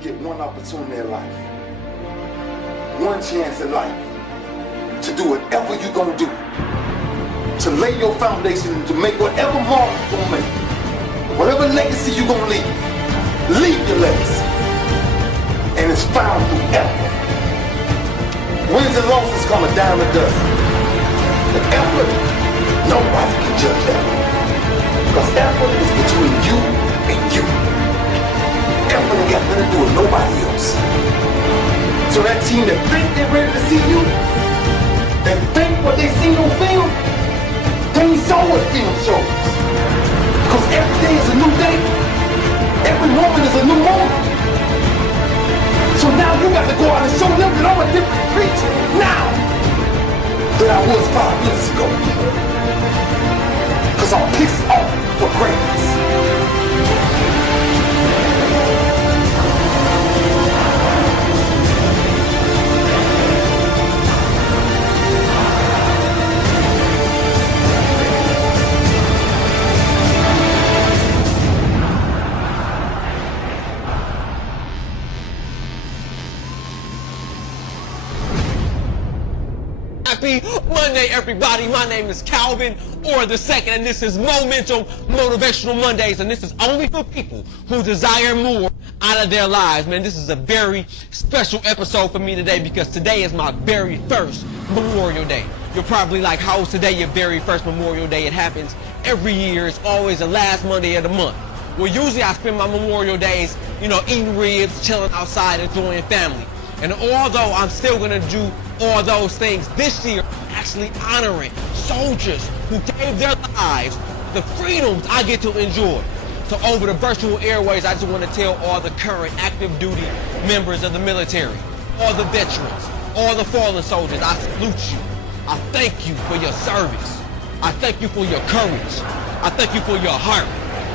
only get one opportunity in life, one chance in life to do whatever you're gonna do, to lay your foundation, to make whatever mark you're gonna make, whatever legacy you're gonna leave your legacy. And it's found through effort. Wins and losses come a dime a dozen. The effort, nobody can judge effort. Because effort is between you and you. Effort ain't got nothing to do with nobody else. So that team that think they're ready to see you, and think what they see on film, they ain't saw what film shows. Because every day is a new day. Every moment is a new moment. So now you got to go out and show them that I'm a different creature now than I was 5 minutes ago. Because I'm pissed off for greatness. Happy Monday, everybody. My name is Calvin Orr II, and this is Momentum Motivational Mondays, and this is only for people who desire more out of their lives. Man, this is a very special episode for me today because today is my very first Memorial Day. You're probably like, how is today your very first Memorial Day? It happens every year. It's always the last Monday of the month. Well, usually I spend my Memorial Days, eating ribs, chilling outside, enjoying family. And although I'm still going to do all those things this year, actually honoring soldiers who gave their lives, the freedoms I get to enjoy. So over the virtual airways, I just want to tell all the current active duty members of the military, all the veterans, all the fallen soldiers, I salute you. I thank you for your service. I thank you for your courage. I thank you for your heart.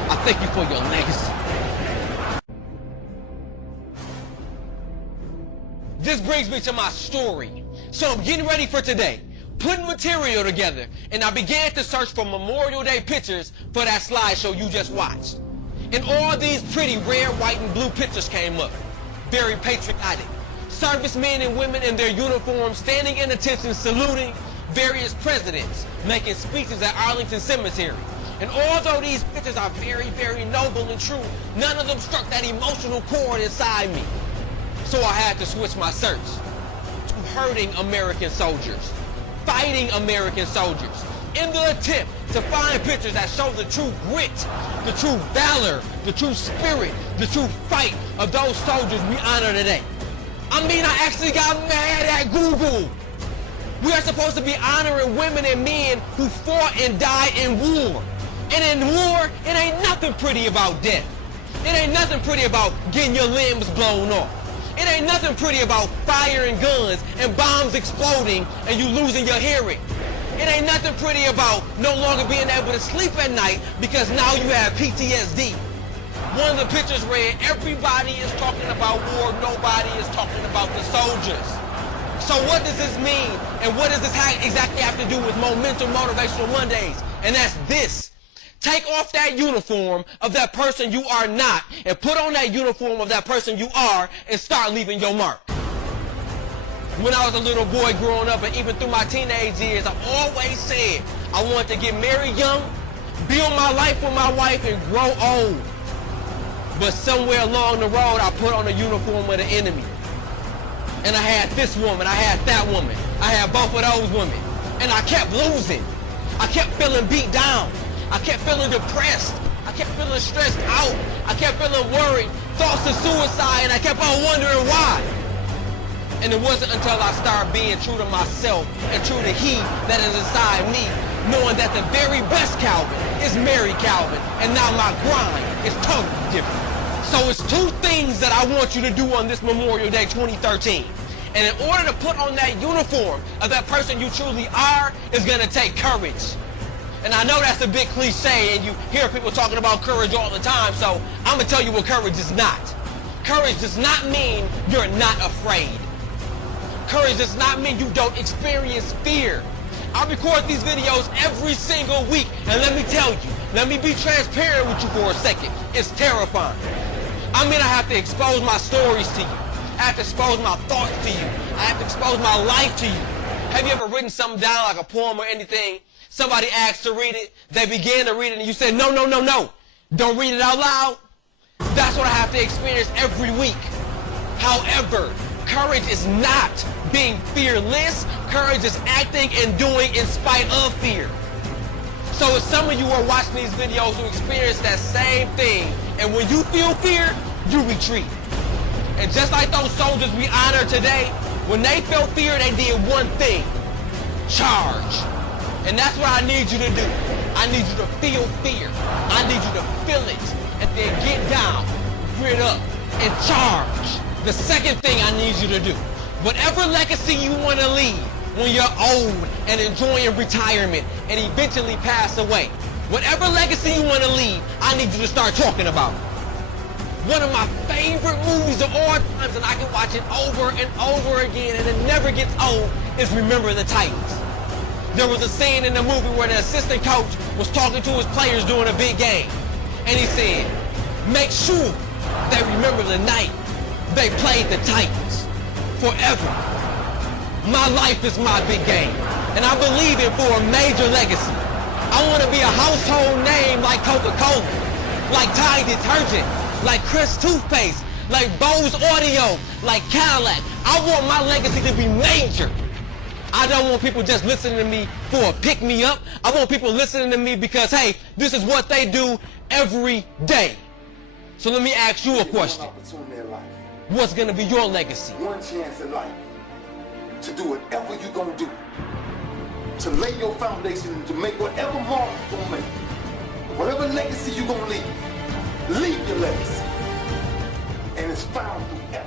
I thank you for your legacy. This brings me to my story. So I'm getting ready for today, putting material together, and I began to search for Memorial Day pictures for that slideshow you just watched. And all these pretty red, white, and blue pictures came up. Very patriotic. Servicemen and women in their uniforms standing in attention saluting various presidents, making speeches at Arlington Cemetery. And although these pictures are very, very noble and true, none of them struck that emotional chord inside me. So I had to switch my search to hurting American soldiers, fighting American soldiers, in the attempt to find pictures that show the true grit, the true valor, the true spirit, the true fight of those soldiers we honor today. I actually got mad at Google. We are supposed to be honoring women and men who fought and died in war. And in war, it ain't nothing pretty about death. It ain't nothing pretty about getting your limbs blown off. It ain't nothing pretty about firing guns and bombs exploding and you losing your hearing. It ain't nothing pretty about no longer being able to sleep at night because now you have PTSD. One of the pictures read, everybody is talking about war, nobody is talking about the soldiers. So what does this mean? And what does this exactly have to do with Momentum Motivational Mondays? And that's this. Take off that uniform of that person you are not and put on that uniform of that person you are and start leaving your mark. When I was a little boy growing up and even through my teenage years, I always said I wanted to get married young, build my life with my wife, and grow old. But somewhere along the road, I put on the uniform of the enemy. And I had this woman, I had that woman, I had both of those women. And I kept losing. I kept feeling beat down. I kept feeling depressed. I kept feeling stressed out. I kept feeling worried. Thoughts of suicide, and I kept on wondering why. And it wasn't until I started being true to myself and true to he that is inside me, knowing that the very best Calvin is Mary Calvin, and now my grind is totally different. So it's two things that I want you to do on this Memorial Day 2013. And in order to put on that uniform of that person you truly are, is going to take courage. And I know that's a big cliche, and you hear people talking about courage all the time, so I'm going to tell you what courage is not. Courage does not mean you're not afraid. Courage does not mean you don't experience fear. I record these videos every single week, and let me tell you, let me be transparent with you for a second. It's terrifying. I mean, I have to expose my stories to you. I have to expose my thoughts to you. I have to expose my life to you. Have you ever written something down, like a poem or anything? Somebody asked to read it. They began to read it, and you said, no, no, no, no. Don't read it out loud. That's what I have to experience every week. However, courage is not being fearless. Courage is acting and doing in spite of fear. So if some of you are watching these videos who experience that same thing, and when you feel fear, you retreat. And just like those soldiers we honor today, when they felt fear, they did one thing: charge. And that's what I need you to do. I need you to feel fear. I need you to feel it, and then get down, grit up, and charge. The second thing I need you to do, whatever legacy you want to leave when you're old and enjoying retirement and eventually pass away, whatever legacy you want to leave, I need you to start talking about it. One of my favorite movies of all times, and I can watch it over and over again, and it never gets old, is Remember the Titans. There was a scene in the movie where the assistant coach was talking to his players during a big game, and he said, make sure they remember the night they played the Titans forever. My life is my big game, and I believe it for a major legacy. I want to be a household name like Coca-Cola, like Tide detergent, like Crest toothpaste, like Bose audio, like Cadillac. I want my legacy to be major. I don't want people just listening to me for a pick-me-up. I want people listening to me because, hey, this is what they do every day. So let me ask you a question. What's going to be your legacy? One chance in life to do whatever you're going to do, to lay your foundation, to make whatever mark you're going to make, whatever legacy you're going to leave your legacy. And it's found through effort.